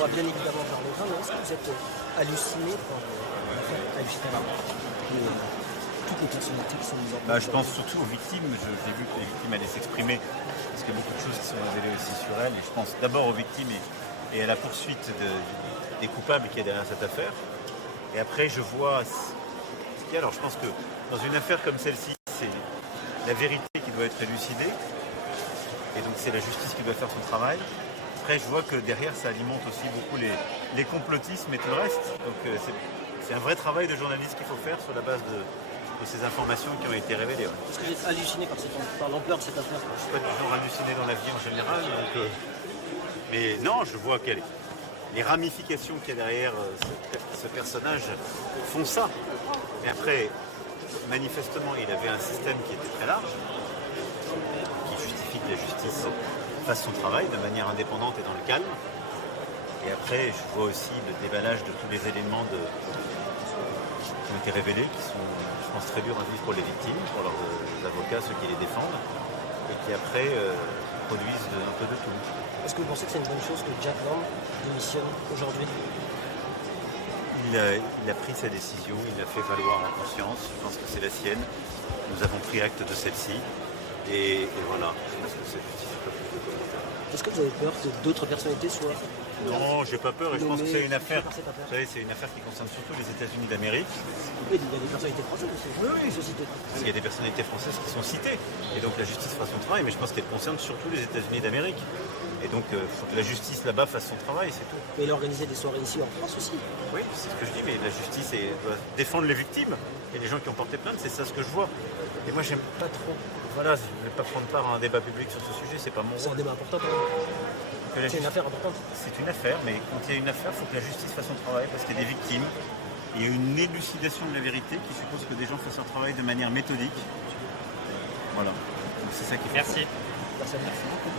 va bien évidemment parler de mais est-ce que vous êtes halluciné par l'affaire Einstein toutes les personnalités qui sont mises en place? Je pense surtout aux victimes. J'ai vu que les victimes allaient s'exprimer, parce qu'il y a beaucoup de choses qui sont révélées aussi sur elles. Et je pense d'abord aux victimes et à la poursuite des coupables qui est derrière cette affaire. Et après, je vois ce qu'il y a. Alors, je pense que dans une affaire comme celle-ci, c'est la vérité qui doit être élucidée. Et donc, c'est la justice qui doit faire son travail. Après, je vois que derrière, ça alimente aussi beaucoup les complotismes et tout le reste. Donc, c'est un vrai travail de journaliste qu'il faut faire sur la base de ces informations qui ont été révélées. Ouais. Est-ce que vous êtes halluciné par l'ampleur de cette affaire? Je ne suis pas toujours halluciné dans la vie en général. Mais non, je vois les ramifications qu'il y a derrière ce personnage font ça. Mais après, manifestement, il avait un système qui était très large, qui justifie que la justice fasse son travail de manière indépendante et dans le calme. Et après, je vois aussi le déballage de tous les éléments qui ont été révélés, qui sont, je pense, très durs à vivre pour les victimes, pour leurs avocats, ceux qui les défendent, et qui après produisent un peu de tout. Est-ce que vous pensez que c'est une bonne chose que Jack Lang démissionne aujourd'hui? Il a pris sa décision, il l'a fait valoir en conscience, je pense que c'est la sienne. Nous avons pris acte de celle-ci, et voilà, je pense que c'est justifié. Est-ce que vous avez peur que d'autres personnalités soient... Non, j'ai pas peur, et je pense que c'est une affaire. Vous savez, c'est une affaire qui concerne surtout les États-Unis d'Amérique. Oui, il y a des personnalités françaises aussi. Oui. Sociétés. Il y a des personnalités françaises qui sont citées, et donc la justice fera son travail, mais je pense qu'elle concerne surtout les États-Unis d'Amérique. Et donc, il faut que la justice là-bas fasse son travail, c'est tout. Mais il a organisé des soirées ici en France aussi. Oui, c'est ce que je dis, mais la justice doit défendre les victimes et les gens qui ont porté plainte, c'est ça ce que je vois. Et moi, j'aime pas trop. Voilà, je ne vais pas prendre part à un débat public sur ce sujet, c'est pas mon rôle. C'est un débat important quand même. C'est une affaire importante. C'est une affaire, mais quand il y a une affaire, il faut que la justice fasse son travail parce qu'il y a des victimes. Il y a une élucidation de la vérité qui suppose que des gens fassent leur travail de manière méthodique. Voilà. Donc c'est ça qu'il faut. Merci. Merci beaucoup.